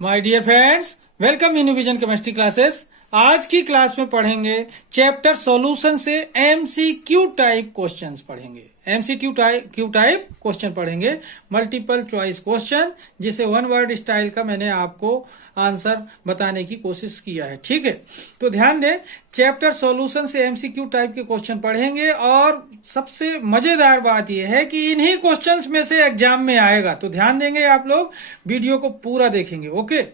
My dear friends, welcome in Vision chemistry classes. आज की class में पढ़ेंगे चैप्टर सॉल्यूशन से एमसीक्यू टाइप क्वेश्चंस पढ़ेंगे। एमसीक्यू टाइप क्वेश्चन पढ़ेंगे, मल्टीपल चॉइस क्वेश्चन, जिसे वन वर्ड स्टाइल का मैंने आपको आंसर बताने की कोशिश किया है। ठीक है, तो ध्यान दें, चैप्टर सॉल्यूशन से एमसीक्यू टाइप के क्वेश्चन पढ़ेंगे और सबसे मजेदार बात यह है कि इन्हीं क्वेश्चंस में से एग्जाम में आएगा। तो ध्यान देंगे, आप लोग वीडियो को पूरा देखेंगे। ओके,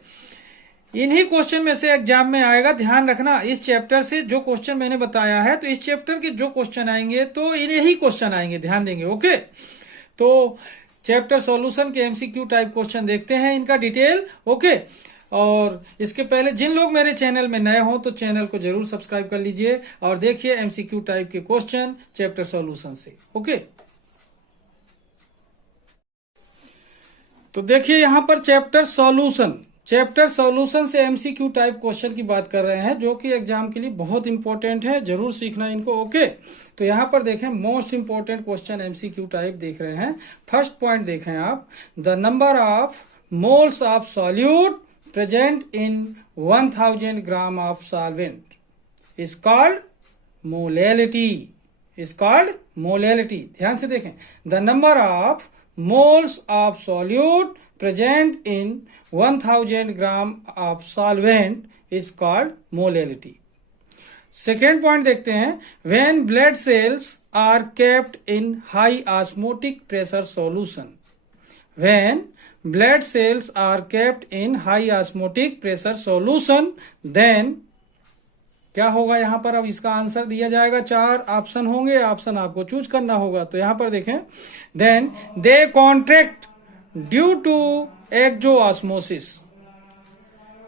इन्हीं क्वेश्चन में से एग्जाम में आएगा। ध्यान रखना, इस चैप्टर से जो क्वेश्चन मैंने बताया है, तो इस चैप्टर के जो क्वेश्चन आएंगे तो इन्हीं क्वेश्चन आएंगे। ध्यान देंगे। ओके, तो चैप्टर सॉल्यूशन के एमसीक्यू टाइप क्वेश्चन देखते हैं, इनका डिटेल। ओके, और इसके पहले जिन लोग मेरे चैनल में नए हो तो चैनल को जरूर सब्सक्राइब कर लीजिए और देखिए एमसीक्यू टाइप के क्वेश्चन चैप्टर सॉल्यूशन से। ओके, तो देखिए यहां पर चैप्टर सॉल्यूशन से एमसीक्यू टाइप क्वेश्चन की बात कर रहे हैं, जो कि एग्जाम के लिए बहुत इंपॉर्टेंट है। जरूर सीखना इनको। ओके, तो यहां पर देखें, most important question MCQ type देख रहे हैं। फर्स्ट पॉइंट देखें आप, the number of moles of solute present in 1000 gram of solvent is called molality. ध्यान से देखें, the number of moles of solute present in 1000 gram of solvent is called molality. Second point देखते हैं, when blood cells are kept in high osmotic pressure solution. When blood cells are kept in high osmotic pressure solution, then क्या होगा यहां पर? अब इसका answer दिया जाएगा, 4 ऑप्शन होंगे, ऑप्शन आपको चूज करना होगा। तो यहां पर देखें, then they contract due to exosmosis.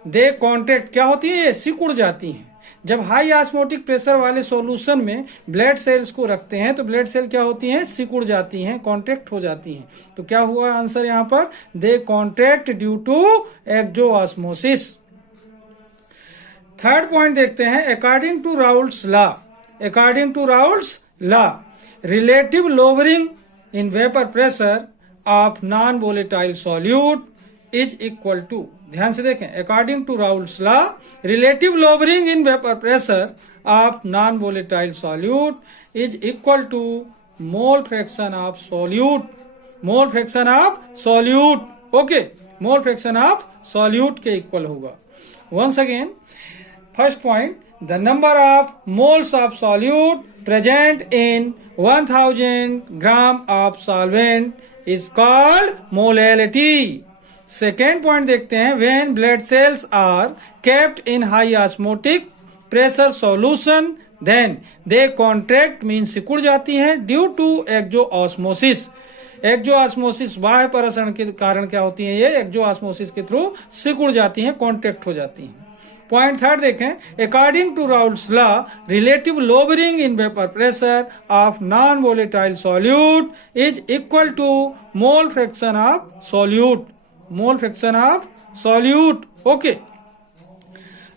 They contract क्या होती है? ये सिकुड़ जाती हैं। जब हाई ऑस्मोटिक प्रेशर वाले सॉल्यूशन में ब्लड सेल्स को रखते हैं तो ब्लड सेल क्या होती हैं? सिकुड़ जाती हैं, कॉन्ट्रैक्ट हो जाती हैं। तो क्या हुआ आंसर यहां पर? They contract due to exosmosis. Third point देखते हैं, according to Raoult's law relative lowering in vapour pressure of non volatile solute is equal to. ध्यान से देखें, according to Raoult's law relative lowering in vapour pressure of non volatile solute is equal to mole fraction of solute. Okay, mole fraction of solute के equal होगा। Once again, first point, the number of moles of solute present in 1000 gram of solvent is called molality. Second point देखते हैं, when blood cells are kept in high osmotic pressure solution then they contract means सिकुड़ जाती हैं due to एक्जोऑस्मोसिस। एक्जोऑस्मोसिस बाह्य प्रसरण के कारण क्या होती है? ये एक्जोऑस्मोसिस के थ्रू सिकुड़ जाती हैं, कॉन्ट्रैक्ट हो जाती हैं। पॉइंट थर्ड देखें, according to Raoult's law relative lowering in vapour pressure of non volatile solute is equal to mole fraction of solute. Okay,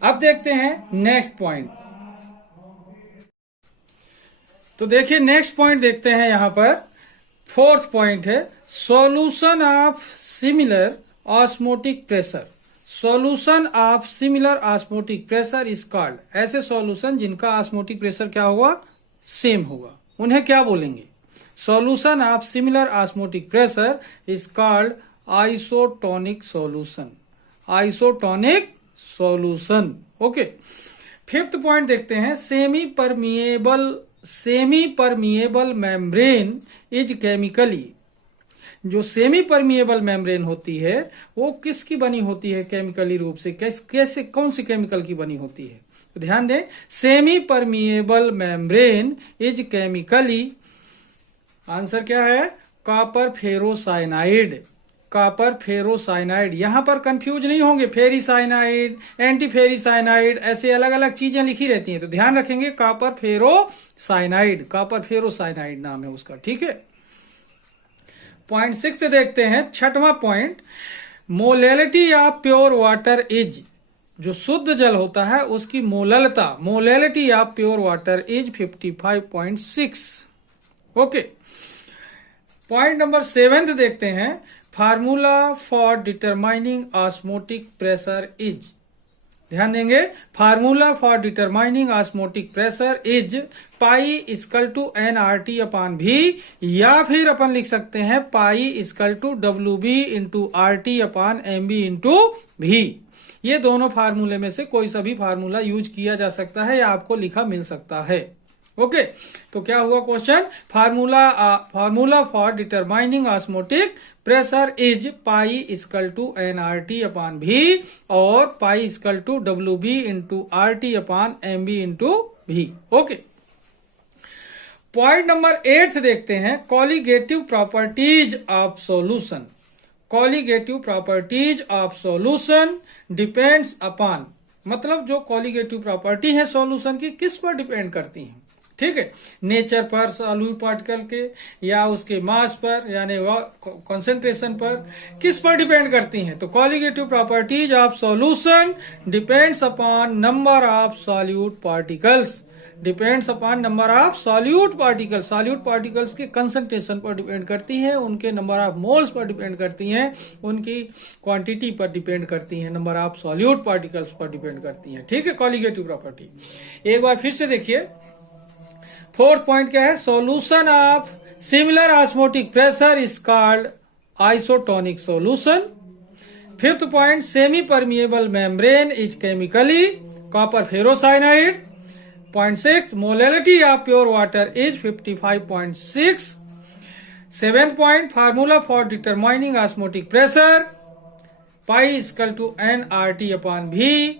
अब देखते हैं नेक्स्ट पॉइंट। तो देखिए नेक्स्ट पॉइंट देखते हैं, यहां पर फोर्थ पॉइंट है, solution of similar osmotic pressure. Solution of similar osmotic pressure is called. ऐसे सॉल्यूशन जिनका ऑस्मोटिक प्रेशर क्या होगा? सेम होगा, उन्हें क्या बोलेंगे? Solution of similar osmotic pressure is called isotonic solution. Okay, fifth point देखते हैं, semi permeable membrane is chemically. जो सेमी परमिएबल मेम्ब्रेन होती है वो किसकी बनी होती है केमिकली रूप से? कैसे, कौन सी केमिकल की बनी होती है? तो ध्यान दें, semi permeable membrane is chemically, answer क्या है? Copper ferrocyanide. यहां पर कंफ्यूज नहीं होंगे, फेरिसाइनाइड, एंटी फेरिसाइनाइड, ऐसे अलग अलग चीजें लिखी रहती हैं। तो ध्यान रखेंगे, कॉपर फेरोसाइनाइड नाम है उसका। ठीक है, पॉइंट 6 देखते हैं, छठवां point, molality of pure water is. जो शुद्ध जल होता है उसकी molality of pure water is 55.6। Okay, point number 7 देखते हैं, formula for determining osmotic pressure is, ध्यान देंगे, formula for determining osmotic pressure is pi equal to nRT upon V, या फिर अपन लिख सकते हैं pi equal to WB into RT upon MB into V. ये दोनों फार्मूले में से कोई सा भी फार्मूला यूज किया जा सकता है या आपको लिखा मिल सकता है। ओके, तो क्या हुआ question, formula for determining osmotic pressure is pi equal to nRT upon V और pi equal to WB into RT upon MB into V. Okay, point number 8 देखते हैं, colligative properties of solution. Colligative properties of solution depends upon, मतलब जो colligative property है solution की किस पर depend करती हैं, ठीक है, नेचर पर सॉल्यूट पार्टिकल के, या उसके मास पर यानी कंसंट्रेशन पर, किस पर डिपेंड करती हैं। तो colligative properties of solution depends upon number of solute particles, depends upon number of solute particles, solute particles के कंसंट्रेशन पर डिपेंड करती है, उनके number of moles per depend करती हैं, उनकी क्वांटिटी पर डिपेंड करती हैं, नंबर ऑफ सॉल्यूट पार्टिकल्स पर डिपेंड करती हैं, ठीक है, कॉलिगेटिव प्रॉपर्टी। एक बार फिर से देखिए, फोर्थ पॉइंट क्या है, solution of similar osmotic pressure is called isotonic solution. Fifth point, semi permeable membrane is chemically copper ferrocyanide. Point 6, molality of pure water is 55.6। Seventh point, formula for determining osmotic pressure pi equal to nRT upon V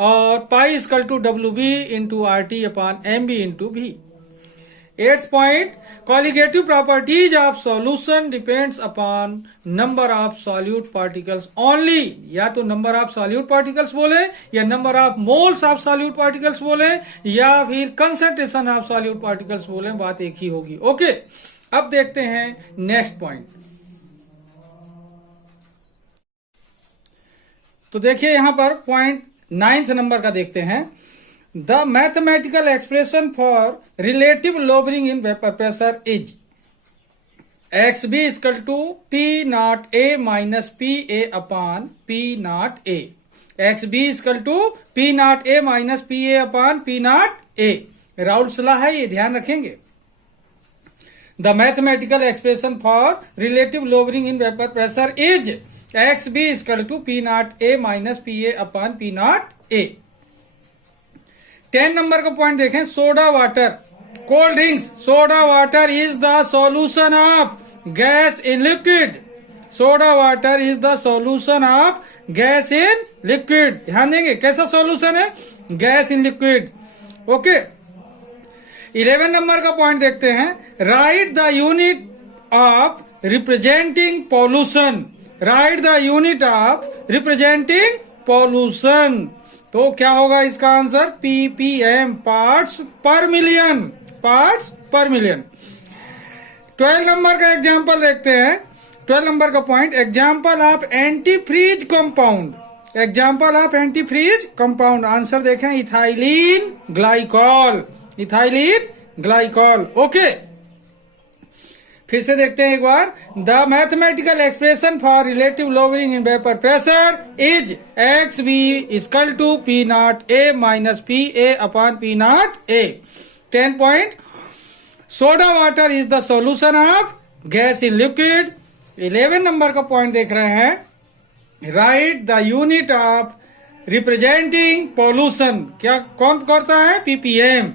और pi equal to WB into RT upon MB into V. Eighth point, colligative properties of solution depends upon number of solute particles only, या तो number of solute particles बोले या number of moles of solute particles बोले या फिर concentration of solute particles बोले, बात एक ही होगी। ओके, अब देखते हैं नेक्स्ट पॉइंट। तो देखिए यहां पर पॉइंट 9th नंबर का देखते हैं, the mathematical expression for relative lowering in vapour pressure is XB equal to P0A minus PA upon P0A। XB equal to P0A minus PA upon P0A, Raoult's law है, ये ध्यान रखेंगे। The mathematical expression for relative lowering in vapour pressure is XB equal to P0A minus PA upon P0A। 10 number का point देखें, soda water, cold drinks, soda water is the solution of gas in liquid. Soda water is the solution of gas in liquid, ध्यान देंगे कैसा solution है, gas in liquid. Okay, 11 number का point देखते हैं, write the unit of representing pollution. Write the unit of representing pollution, तो क्या होगा इसका answer, ppm, parts per million, parts per million. 12 नंबर का एग्जांपल देखते हैं, 12 नंबर का point, example of antifreeze compound. Example of antifreeze compound, answer देखें, ethylene glycol, ethylene glycol. Okay, फिर से देखते हैं एक बार, the mathematical expression for relative lowering in vapour pressure is XB equal to P0A minus PA upon P0A। 10 point, soda water is the solution of gas in liquid. 11 number का point देख रहे हैं, write the unit of representing pollution, क्या कौन करता है, ppm।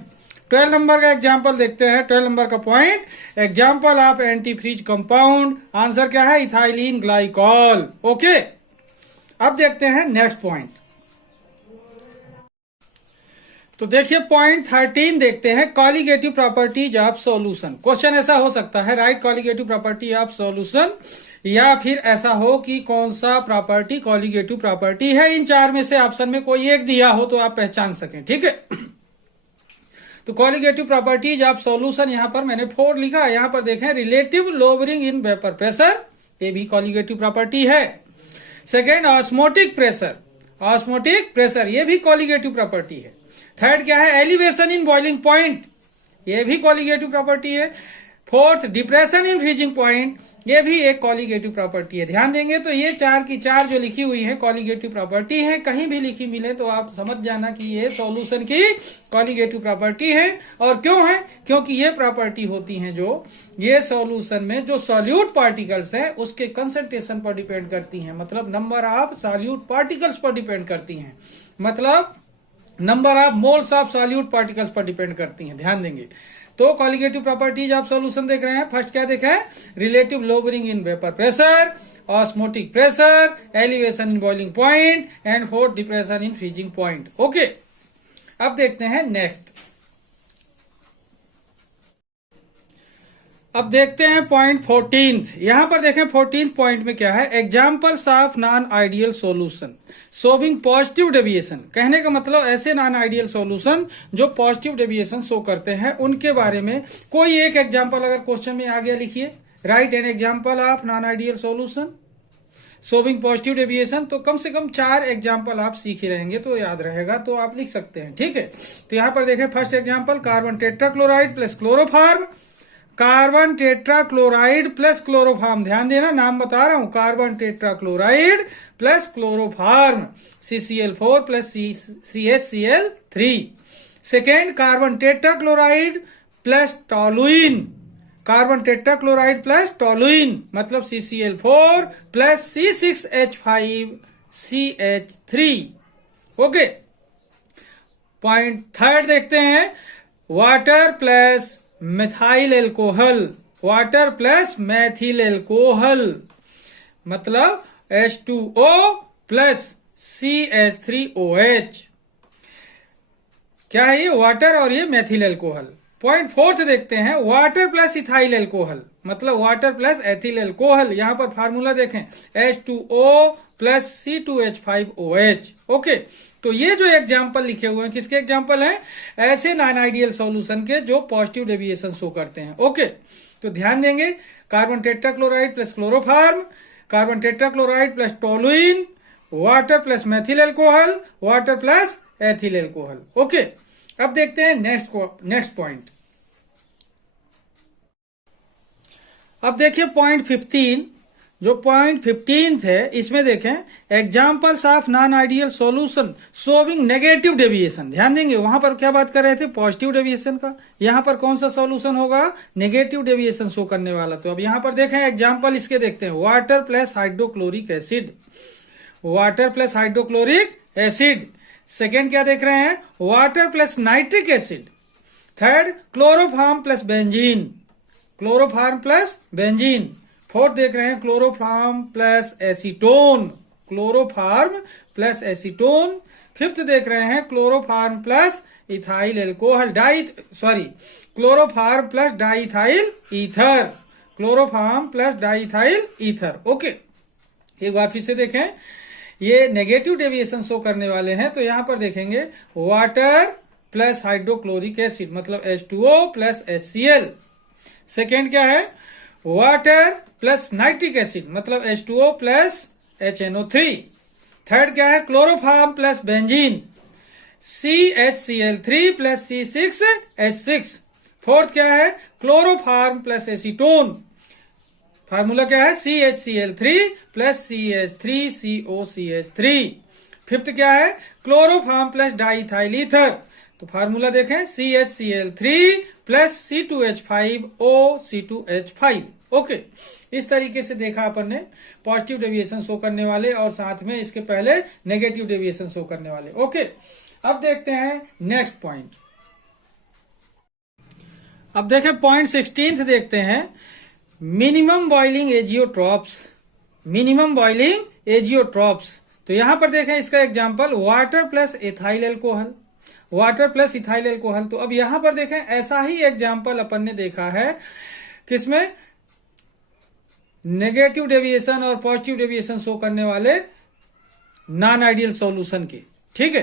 12 नंबर का एग्जाम्पल देखते हैं, 12 नंबर का point, example of antifreeze compound, answer क्या है, इथाइलिन ग्लाइकॉल। ओके, अब देखते हैं नेक्स्ट पॉइंट। तो देखिए पॉइंट 13 देखते हैं, colligative properties of solution. Question ऐसा हो सकता है, right colligative property of solution, या फिर ऐसा हो कि कौन सा प्रॉपर्टी कॉलिगेटिव प्रॉपर्टी है, इन चार में से ऑप्शन में कोई एक दिया हो तो आप पहचान सकें, ठीक है। तो कॉलिगेटिव प्रॉपर्टीज ऑफ सॉल्यूशन, यहां पर मैंने 4 लिखा है, यहां पर देखें, relative lowering in vapour pressure, ये भी कॉलिगेटिव प्रॉपर्टी है। Second, osmotic pressure, osmotic pressure ये भी कॉलिगेटिव प्रॉपर्टी है। थर्ड क्या है, एलिवेशन इन बॉइलिंग पॉइंट, ये भी कॉलिगेटिव प्रॉपर्टी है। Fourth, depression in freezing point, ये भी एक कॉलिगेटिव प्रॉपर्टी है। ध्यान देंगे तो ये चार की चार जो लिखी हुई है कॉलिगेटिव प्रॉपर्टी है, कहीं भी लिखी मिले तो आप समझ जाना कि ये सॉल्यूशन की कॉलिगेटिव प्रॉपर्टी है। और क्यों है? क्योंकि ये प्रॉपर्टी होती है जो ये सॉल्यूशन में जो सॉल्यूट पार्टिकल्स हैं उसके कंसंट्रेशन पर डिपेंड करती हैं, मतलब नंबर ऑफ सॉल्यूट पार्टिकल्स पर डिपेंड करती हैं, मतलब number of moles of solute particles पर डिपेंड करती हैं। ध्यान देंगे तो कॉलिगेटिव प्रॉपर्टीज आप सॉल्यूशन देख रहे हैं। फर्स्ट क्या देखा है? Relative lowering in vapour pressure, osmotic pressure, elevation in boiling point and fourth depression in freezing point. Okay, अब देखते हैं नेक्स्ट। अब देखते हैं पॉइंट 14। यहां पर देखें 14 पॉइंट में क्या है? Examples of non ideal solution showing positive deviation. कहने का मतलब ऐसे नॉन आइडियल सॉल्यूशन जो पॉजिटिव डेविएशन शो करते हैं उनके बारे में कोई एक एग्जाम्पल अगर क्वेश्चन में आ गया लिखिए, right an example of non ideal solution showing positive deviation. तो कम से कम 4 एग्जाम्पल आप सीख ही रहेंगे तो याद रहेगा, तो आप लिख सकते हैं। ठीक है, तो यहां पर देखें first example, carbon tetrachloride plus chloroform, carbon tetrachloride plus chloroform. ध्यान देना, नाम बता रहा हूं, carbon tetrachloride plus chloroform, CCl4 plus CHCl3। Second, carbon tetrachloride plus toluene, carbon tetrachloride plus toluene मतलब CCl4 plus C6H5CH3। Okay, point third देखते हैं, water plus methyl alcohol, water plus Maithil alcohol मतलब H2O प्लस CH3OH। क्या है ये? Water और ये Maithil alcohol. Point fourth देखते हैं, वाटर प्लस इथाइल एल्कोहल मतलब वाटर प्लस एथिल एल्कोहल। यहां पर फार्मूला देखें, H2O प्लस C2H5OH। ओके, तो ये जो एग्जाम्पल लिखे हुए हैं किसके एग्जाम्पल हैं? ऐसे नॉन आइडियल सॉल्यूशन के जो पॉजिटिव डेविएशन शो करते हैं। ओके, तो ध्यान देंगे, carbon tetrachloride plus chloroform, carbon tetrachloride plus toluene, water plus Maithil alcohol, water plus ethyl alcohol. Okay, अब देखते हैं नेक्स्ट पॉइंट। अब देखिए पॉइंट 15, जो पॉइंट 15 है इसमें देखें examples of non ideal solution showing negative deviation. ध्यान देंगे वहां पर क्या बात कर रहे थे? पॉजिटिव डेविएशन का। यहां पर कौन सा सॉल्यूशन होगा? नेगेटिव डेविएशन शो करने वाला। तो अब यहां पर देखें एग्जाम्पल इसके देखते हैं, water plus hydrochloric acid, water plus hydrochloric acid. Second क्या देख रहे हैं? Water plus nitric acid. Third, chloroform plus benzene, chloroform plus benzene. Fourth देख रहे हैं, chloroform plus acetone, chloroform plus acetone. Fifth देख रहे हैं, chloroform plus ethyl alcohol chloroform plus diethyl ether, chloroform plus diethyl ether. Okay, एक बार फिर से देखें, ये नेगेटिव डेविएशन शो करने वाले हैं। तो यहां पर देखेंगे वाटर प्लस हाइड्रोक्लोरिक एसिड मतलब H2O प्लस HCl। सेकेंड क्या है? वाटर प्लस नाइट्रिक एसिड मतलब H2O प्लस HNO3। थर्ड क्या है? Chloroform plus benzene CHCl3 plus C6H6। Fourth क्या है? क्लोरोफार्म प्लस एसीटोन, फार्मूला क्या है? CHCl3 plus CH3COCH3। फिफ्थ क्या है? क्लोरोफार्म प्लस डाइथाइल ईथर, तो फार्मूला देखें CHCl3 प्लस C2H5OC2H5। ओके, इस तरीके से देखा अपन ने पॉजिटिव डेविएशन शो करने वाले और साथ में इसके पहले नेगेटिव डेविएशन शो करने वाले। ओके, अब देखते हैं नेक्स्ट पॉइंट। अब देखें पॉइंट 16 देखते हैं, minimum boiling azeotropes, minimum boiling azeotropes. तो यहां पर देखें इसका example, water plus ethyl alcohol, water plus ethyl alcohol. तो अब यहां पर देखें ऐसा ही एग्जांपल अपन ने देखा है किसमें? नेगेटिव डेविएशन और पॉजिटिव डेविएशन शो करने वाले नॉन आइडियल सॉल्यूशन के। ठीक है,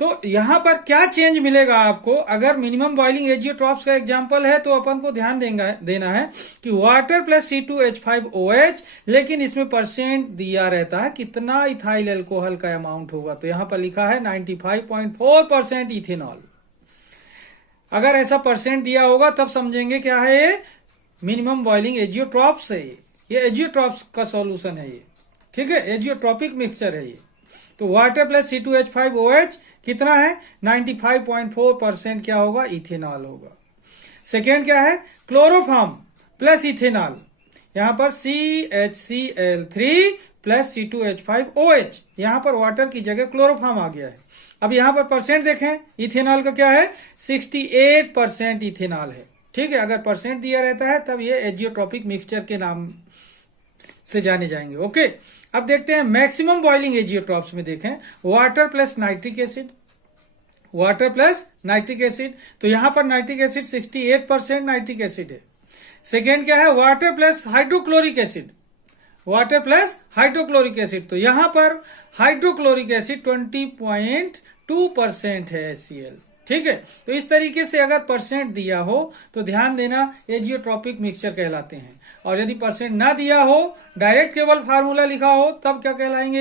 तो यहां पर क्या चेंज मिलेगा आपको? अगर मिनिमम बॉइलिंग एजियोट्रॉप्स का एग्जांपल है तो अपन को ध्यान देना है कि वाटर प्लस C2H5OH, लेकिन इसमें परसेंट दिया रहता है कितना इथाइल एल्कोहल का अमाउंट होगा। तो यहां पर लिखा है 95.4% इथेनॉल। अगर ऐसा परसेंट दिया होगा तब समझेंगे क्या है ये मिनिमम बॉइलिंग एजियोट्रॉप्स है ये एजियोट्रॉप्स का सॉल्यूशन है ये, ठीक है, एजियोट्रॉपिक मिक्सचर है ये। तो वाटर प्लस C2H5OH कितना है 95.4% क्या होगा इथेनॉल होगा। सेकेंड क्या है क्लोरोफॉर्म प्लस इथेनॉल, यहां पर CHCl3 प्लस C2H5OH, यहां पर वाटर की जगह क्लोरोफॉर्म आ गया है। अब यहां पर परसेंट देखें इथेनॉल का क्या है 68% इथेनॉल है, ठीक है। अगर परसेंट दिया रहता है तब ये एजियोट्रॉपिक मिक्सचर के नाम से जाने जाएंगे। ओके, अब देखते हैं मैक्सिमम बॉइलिंग एजियोट्रॉप्स में देखें water plus nitric acid, water plus nitric acid, तो यहां पर नाइट्रिक एसिड 68% नाइट्रिक एसिड है। सेकेंड क्या है water plus hydrochloric acid, water plus hydrochloric acid, तो यहां पर हाइड्रोक्लोरिक एसिड 20.2% है HCl, ठीक है। तो इस तरीके से अगर परसेंट दिया हो तो ध्यान देना एजियोट्रॉपिक मिक्सचर कहलाते हैं, और यदि परसेंट ना दिया हो डायरेक्ट केवल फार्मूला लिखा हो तब क्या कहलाएंगे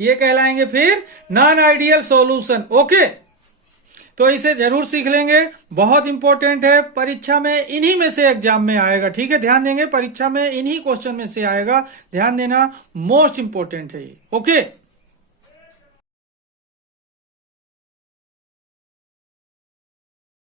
ये कहलाएंगे फिर नॉन आइडियल सॉल्यूशन। ओके, तो इसे जरूर सीख लेंगे, बहुत इंपॉर्टेंट है, परीक्षा में इन्हीं में से एग्जाम में आएगा, ठीक है, ध्यान देंगे परीक्षा में इन्हीं क्वेश्चन में से आएगा, ध्यान देना, मोस्ट इंपॉर्टेंट है ये। ओके।